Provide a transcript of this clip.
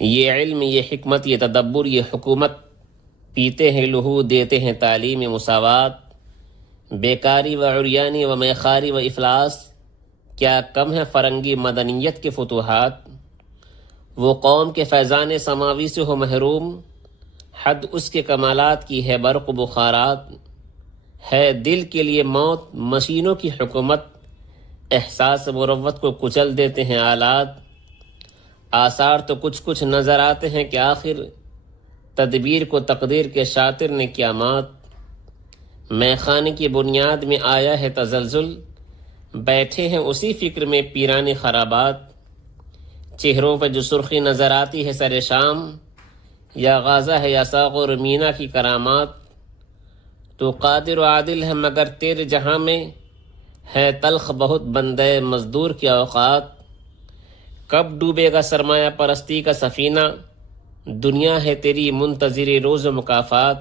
یہ علم، یہ حکمت، یہ تدبر، یہ حکومت، پیتے ہیں لہو، دیتے ہیں تعلیم مساوات، بیکاری و عریانی و میخاری و افلاس، کیا کم ہے فرنگی مدنیت کے فتوحات؟ وہ قوم کے فیضان سماوی سے ہو محروم، حد اس کے کمالات کی ہے برق و بخارات، ہے دل کے لیے موت مشینوں کی حکومت، احساس مروت کو کچل دیتے ہیں آلات، آثار تو کچھ کچھ نظر آتے ہیں کہ آخر تدبیر کو تقدیر کے شاطر نے کیا مات، میخانے کی بنیاد میں آیا ہے تزلزل، بیٹھے ہیں اسی فکر میں پیرانی خرابات، چہروں پہ جو سرخی نظر آتی ہے سر شام، یا غازہ ہے یا ساغر و مینا کی کرامات، تو قادر و عادل ہے مگر تیرے جہاں میں ہے تلخ بہت بندے مزدور کے اوقات، کب ڈوبے گا سرمایہ پرستی کا سفینہ، دنیا ہے تیری منتظر روز و مکافات،